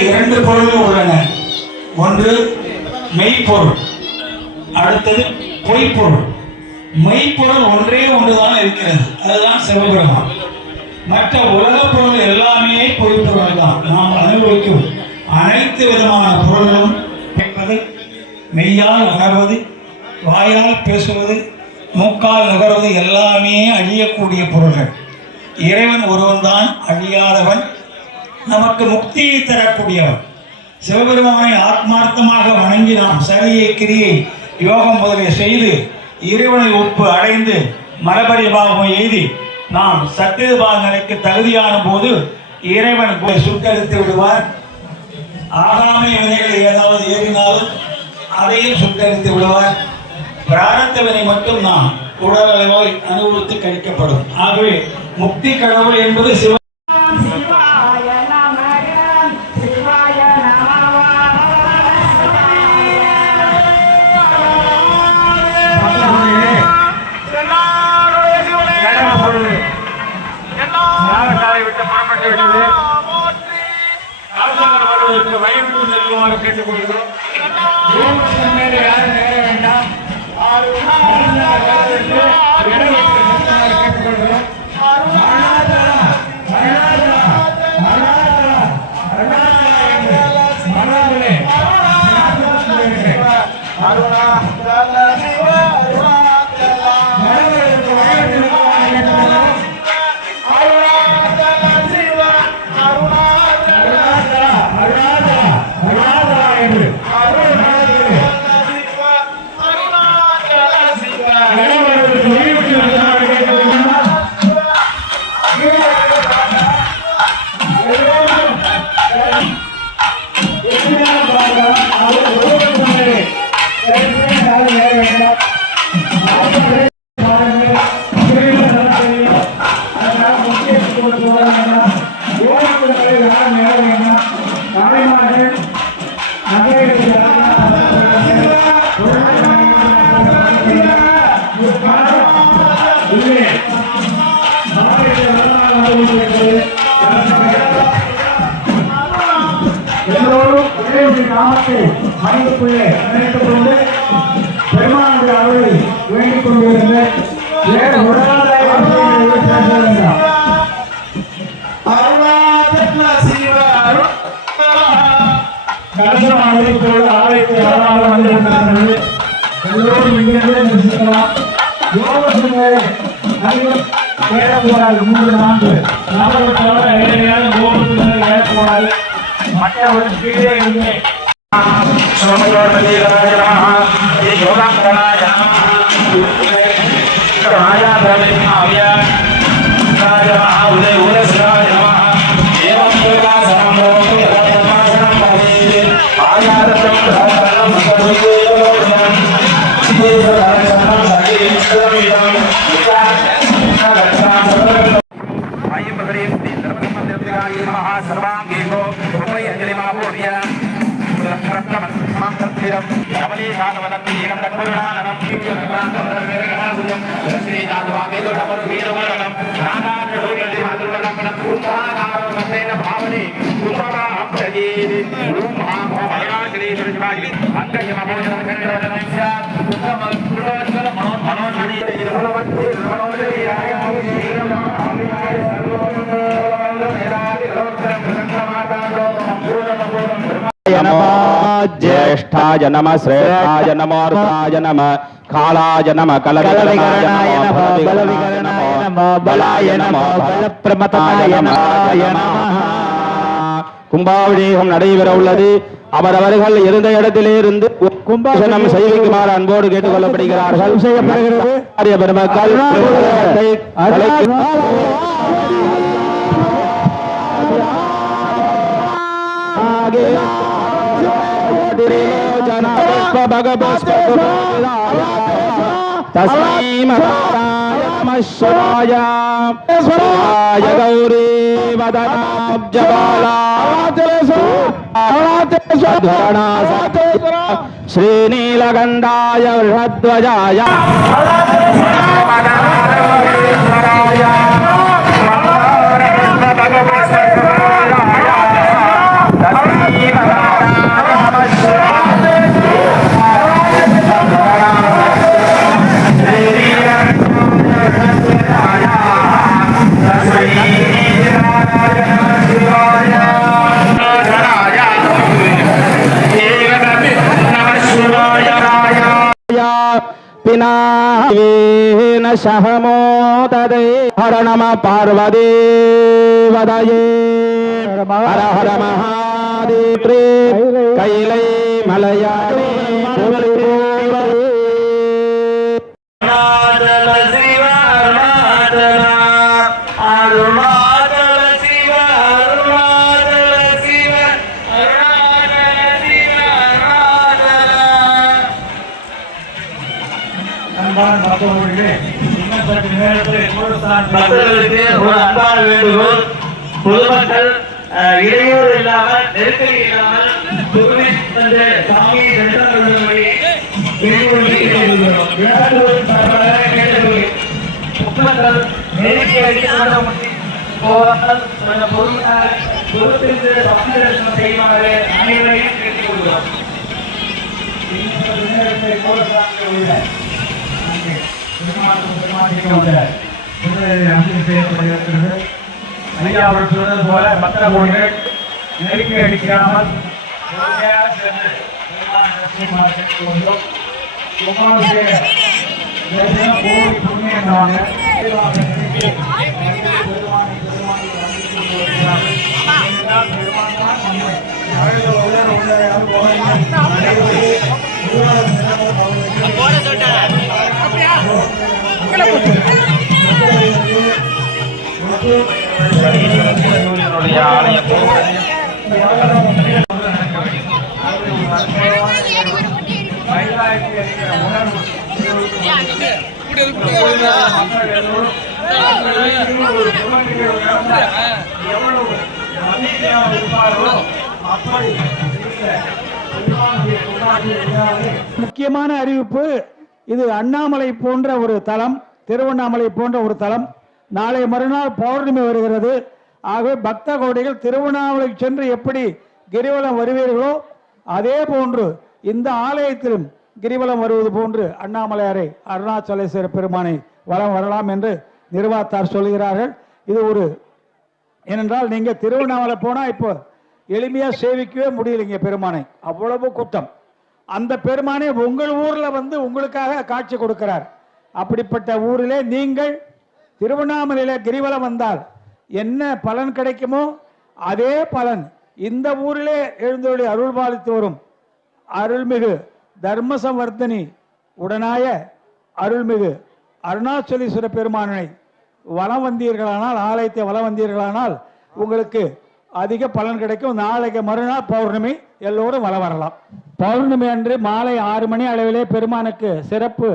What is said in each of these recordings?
இரண்டு பொருள்கள் உள்ளன. ஒன்று மெய்ப்பொருள். அடுத்தது பொய்ப்பொருள். மெய்ப்பொருள் ஒன்றே ஒன்றுதான் இருக்கிறது. அதுதான் சிவபெருமான். மற்ற உலக பொருள் எல்லாமே பொய்ப்பொருள் தான் நாம் அனுபவிக்கும் அனைத்து விதமான பொருள்களும் கேட்பது மெய்யால் உணர்வது வாயால் பேசுவது மூக்கால் நுகர்வது எல்லாமே அழியக்கூடிய பொருள்கள். இறைவன் ஒருவன்தான் அழியாதவன் நமக்கு முக்தியை தரக்கூடியவர். சிவபெருமானை ஆத்மார்த்தமாக வணங்கி நாம் சரியை கிரியை யோகம் முதலிய செய்து இறைவனை ஒப்பு அடைந்து மரபரி பாவம் எய்தி நாம் சத்தியபாக நிலைக்கு தகுதியான போது இறைவன் போய் சுட்டெடுத்து விடுவார். ஆகாமை வினைகள் ஏதாவது ஏறினாலும் அதையும் சுட்டெடுத்து விடுவார். பிராரத்த வினை மட்டும் நாம் உடலளவாய் அனுபவித்து கழிக்கப்படும் ஆகவே முக்தி கடவுள் என்பது சிவ ¡Viva! எல்லோரும் இறைவனுடைய நாமத்தை மனதுக்குள்ளே நினைத்துக் கொண்டு பெருமானுடைய அருளை வேண்டிக் கொண்டிருந்த கலசமானது இப்போது ஆலயத்தை அழகாக வந்திருக்கிறார்கள். எல்லோரும் இங்கிருந்து தரிசிக்கலாம் யோக சூழ்நிலை ஏறக்கூடாது. மூன்று நான்கு. நாமக்கலோட ஏழையான கோபுரத்தில் ஏறக்கூடாது. மற்றவர்கள் ज्येष्ठाय नमः श्रेष्ठाय नमोऽर्थाय नमः कालाय नमः कलविकरणाय नमः बलविकरणाय नमः बलाय नमः बलप्रमताय नमः கும்பாபிஷேகம் நடைபெற உள்ளது அவரவர்கள் இருந்த இடத்திலே இருந்து கும்பாசனம் செய்விக்குமாறு அன்போடு கேட்டுக் கொள்ளப்படுகிறார்கள் செய்யப்படுகிறது ஆரிய பெருமக்கள் तस्मै महाराय नमः शिवाय शिवाय गौरी वदनाब्जबाला श्रीनीलगण्डाय वृषध्वजाय சகமோ ஹர நம பார்வதி வதயே ஹர ஹர மகாதேத்ரே கைலை மலையாளே இன்னும் ஒரு அன்பான வேண்டுகோள். பொதுமக்கள் அஹ், இடையூறு இல்லாமல் நெருக்கடி இல்லாமல் துருவி தந்த சாமியை தரிசனம் கொள்ளும்படி சாமி தரிசனம் செய்யுமாறு அனைவரையும் கேட்டுக்கொள்கிறோம். செய்யப்படுகிறது ஐயா அவர்கள் சொன்னது போல பக்த கோடிகள் நெருக்கி அடிக்காமல் முக்கியமான அறிவிப்பு இது அண்ணாமலை போன்ற ஒரு தளம். திருவண்ணாமலை போன்ற ஒரு தலம் நாளை மறுநாள் பௌர்ணமி வருகிறது. ஆகவே பக்த கோடிகள் திருவண்ணாமலை சென்று எப்படி கிரிவலம் வருவீர்களோ அதே போன்று இந்த ஆலயத்திலும் கிரிவலம் வருவது போன்று அண்ணாமலையாரை அருணாச்சலேஸ்வர பெருமானை வலம் வரலாம் என்று நிர்வாகத்தார் சொல்கிறார்கள். இது ஒரு ஏனென்றால் நீங்கள் திருவண்ணாமலை போனால் இப்போ எளிமையாக சேவிக்கவே முடியலைங்க பெருமானை. அவ்வளவு கூட்டம். அந்த பெருமானை உங்கள் ஊரில் வந்து உங்களுக்காக காட்சி கொடுக்கிறார். அப்படிப்பட்ட ஊரிலே நீங்கள் திருவண்ணாமலையில் கிரிவலம் வந்தால் என்ன பலன் கிடைக்குமோ அதே பலன். இந்த ஊரிலே எழுந்தொழி அருள் பாலித்து வரும் அருள்மிகு தர்மசவர்த்தனி உடனாய அருள்மிகு அருணாச்சலீஸ்வர பெருமானை வலம் வந்தீர்களானால் ஆலயத்தை வலம் வந்தீர்களானால் உங்களுக்கு அதிக பலன் கிடைக்கும். நாளைக்கு மறுநாள் பௌர்ணமி எல்லோரும் வள வரலாம். பௌர்ணமி அன்று மாலை ஆறு மணி அளவிலே பெருமானுக்கு சிறப்பு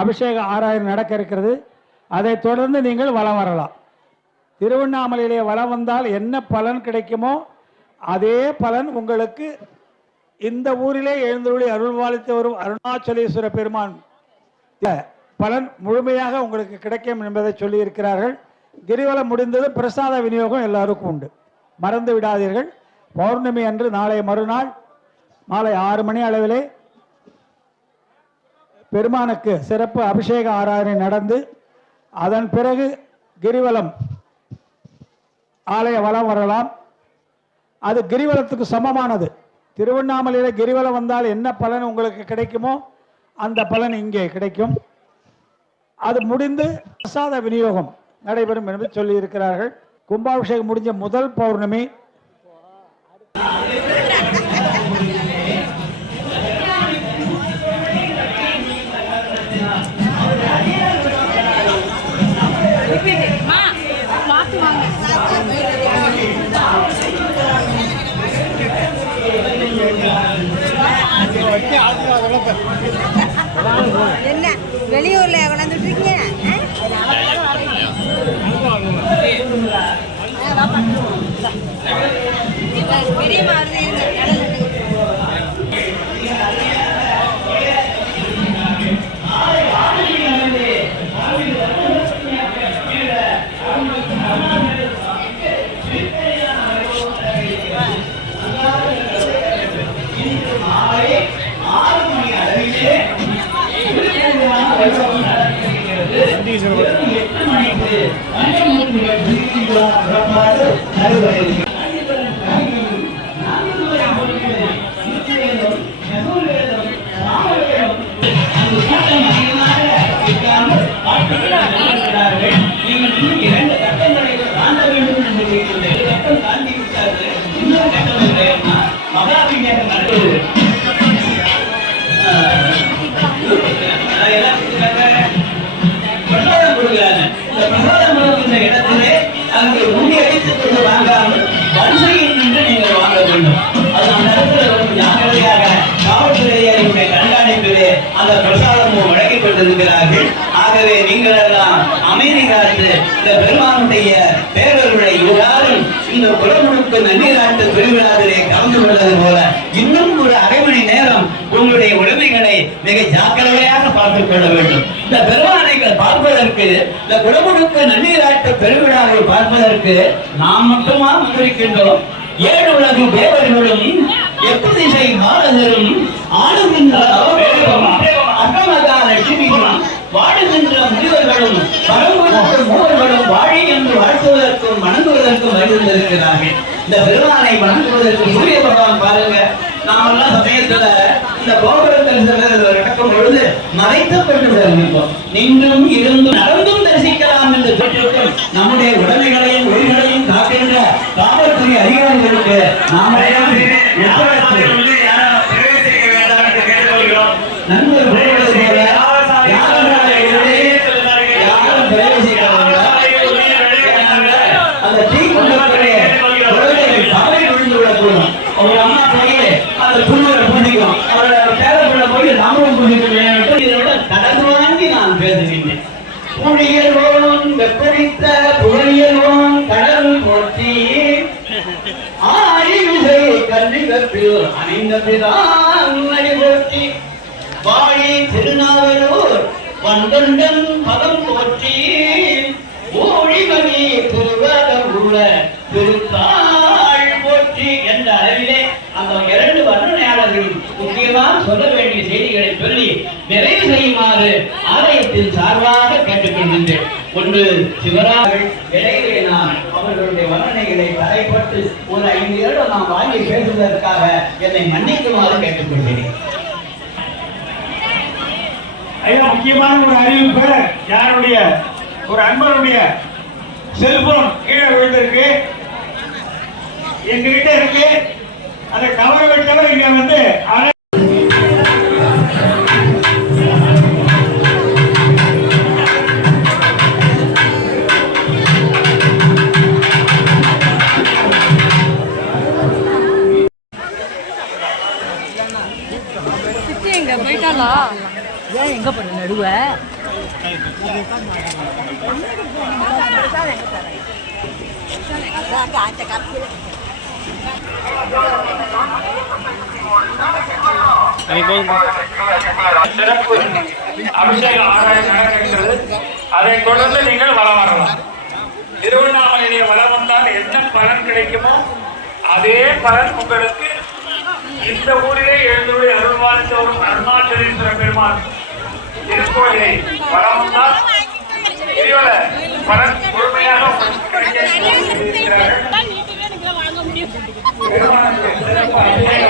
அபிஷேக ஆராயம் நடக்க இருக்கிறது. அதைத் தொடர்ந்து நீங்கள் வலம் வரலாம். திருவண்ணாமலையிலே வலம் வந்தால் என்ன பலன் கிடைக்குமோ அதே பலன் உங்களுக்கு இந்த ஊரிலே எழுந்தருளி அருள்வாளித்து வரும் அருணாச்சலேஸ்வர பெருமான். பலன் முழுமையாக உங்களுக்கு கிடைக்கும் என்பதை சொல்லியிருக்கிறார்கள். கிரிவலம் முடிந்தது பிரசாத விநியோகம் எல்லாருக்கும் உண்டு. மறந்து விடாதீர்கள். பௌர்ணமி அன்று நாளை மறுநாள் மாலை ஆறு மணி அளவிலே பெருமானுக்கு சிறப்பு அபிஷேக ஆராதனை நடந்து அதன் பிறகு கிரிவலம் ஆலய வலம் வரலாம். அது கிரிவலத்துக்கு சமமானது. திருவண்ணாமலையில் கிரிவலம் வந்தால் என்ன பலன் உங்களுக்கு கிடைக்குமோ அந்த பலன் இங்கே கிடைக்கும். அது முடிந்து பிரசாத விநியோகம் நடைபெறும் என்று சொல்லியிருக்கிறார்கள். கும்பாபிஷேகம் முடிஞ்ச முதல் பௌர்ணமி என்ன? வெளியூர்ல ஆ வழங்கப்பட்டிருக்கிறார்கள் ஆகவே நீங்கள் எல்லாம் அமைதி காத்து இந்த பெருமானுடைய பேரர்களை யாரும் இந்த குலமுழுக்கு நன்னீராட்டு திருவிழாவிலே கலந்து கொள்வது போல இன்னும் ஒரு அரை மணி நேரம் உங்களுடைய உடைமைகளை மிக ஜாக்கிரதையாக பார்த்துக் கொள்ள வேண்டும். இந்த பெருமானை பார்ப்பதற்கு இந்த குலமுழுக்கு நன்னீராட்டு பெருவிழாவை பார்ப்பதற்கு நாம் மட்டுமா வந்திருக்கின்றோம்? ஏழு உலகு தேவர்களும் எட்டு திசை பாரதரும் ஆளுகின்ற பரம்பொருள் மூவர்களும் வாழி என்று வாழ்த்துவதற்கும் வணங்குவதற்கும் வருகின்றிருக்கிறார்கள் இந்த பெருமானை வணங்குவதற்கு சூரிய பகவான் பாருங்க நாமெல்லாம் சமயத்துல இந்த கோபுரத்தில் நடக்கும் பொழுது மறைக்கப்பட்டு தரிசிப்போம் நின்றும் இருந்தும் நடந்தும் தரிசிக்கலாம் என்று பெற்றிருக்கும் நம்முடைய உடமைகளையும் உயிர்களையும் காக்கின்ற காவல்துறை அதிகாரிகளுக்கு நாம கற்பில் அணிந்த பிதான் நடி வாழி திருநாவலூர் வந்தொண்டன் பதம் போற்றி. ஊழிமணி திருவாதம் உள்ள திருத்தாள் போற்றி என்ற அளவிலே அந்த இரண்டு வர்ணனையாளர்களும் முக்கியமாக சொல்ல வேண்டிய செய்திகளை சொல்லி நிறைவு செய்யுமாறு ஆலயத்தின் சார்பாக கேட்டுக்கொள்கின்றேன். ஒன்று சிவராஜர்கள் இடையிலே அவர்களுடைய வர்ணனைகளை தலைப்பட்டு ஒரு ஐந்து வருடம் நான் வாங்கி பேசுவதற்காக என்னை மன்னிக்குமாறு கேட்டுக்கொள்கிறேன். ஐயா முக்கியமான ஒரு அறிவிப்பு யாருடைய ஒரு அன்பருடைய செல்போன் கீழே விழுந்திருக்கு. எங்ககிட்ட இருக்கு. அதை கவர வைத்தவர் இங்க வந்து அரை சிறப்பு அபிஷேக ஆராயம் நடக்கிறது அதை தொடர்ந்து நீங்கள் வளம் வரலாம் திருவண்ணாமலையிலே வளம் வந்தால் என்ன பலன் கிடைக்குமோ அதே பலன் உங்களுக்கு இந்த ஊரிலே எழுந்துள்ள அருள்வாழ்ந்த ஒரு அருணாச்சலேஸ்வர பெருமாள் திருக்கோயிலை வளம் வந்தால் தெரியல பலன் முழுமையாக இருக்கிறார்கள். பெருமாளுக்கு சிறப்பு அபிஷேக